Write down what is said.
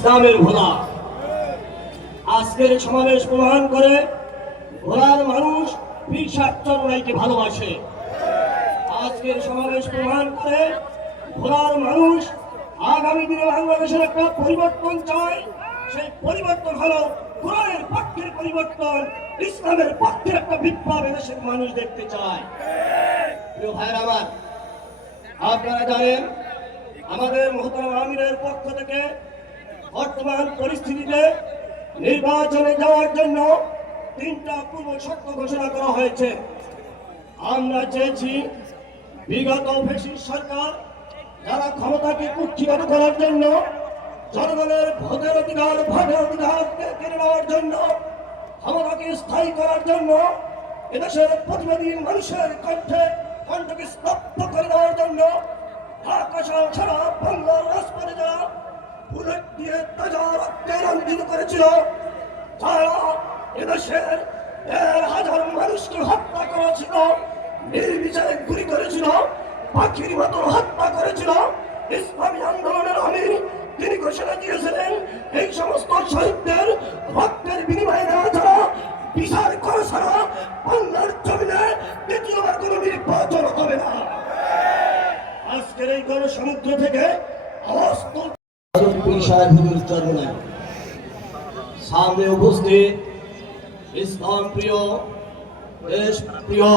ইসলামের ভোলা। আজকের সমাবেশ প্রমাণ করে ভোলার মানুষ পীর সাহেব চরমনাইকে ভালোবাসে। আজকের সমাবেশ প্রমাণ করে ভোলার মানুষ আগামী দিনে বাংলাদেশের একটা পরিবর্তন চায়। সেই পরিবর্তন হলো কোরআনের পক্ষের পরিবর্তন, ইসলামের পক্ষের একটা বিপ্লব দেশের মানুষ দেখতে চায়। প্রিয় ভাইরা আমার, আপনারা জানেন আমাদের মোহতারাম আমিরের পক্ষ থেকে বর্তমান পরিস্থিতিতে নির্বাচনে যাওয়ার জন্য 3টা পূর্ব শর্ত ঘোষণা করা হয়েছে। আমরা চেয়েছি বিগত ফ্যাসিস্ট সরকার যারা ক্ষমতাকে কুক্ষিগত করার জন্য, জনগণের ভোটের অধিকার কেড়ে নেওয়ার জন্য, ক্ষমতাকে স্থায়ী করার জন্য, এদেশের প্রতিবাদী মানুষের কণ্ঠকে স্তব্ধ করে দেওয়ার জন্য ঢাকা সারা বাংলার রাজপথে যারা বুলেট দিয়ে তাজা রক্তে রঞ্জিত করেছিল, যারা এদেশের 1,000 মানুষকে হত্যা করেছিল, নির্বিচারে গুলি করেছিল, পাখির মতো হত্যা করেছিল, ইসলামী আন্দোলনের আমির তিনি ঘোষণা দিয়েছিলেন এই সমস্ত শহীদদের রক্তের বিনিময়ে না ছাড়া, বিচার করা ছাড়া বাংলার জমিনে দ্বিতীয়বার কোনো নির্বাচন হবে না। আজকের এই গণসমুদ্র থেকে আওয়াজ সামনে উপস্থিত ইসলাম প্রিয়, দেশ প্রিয়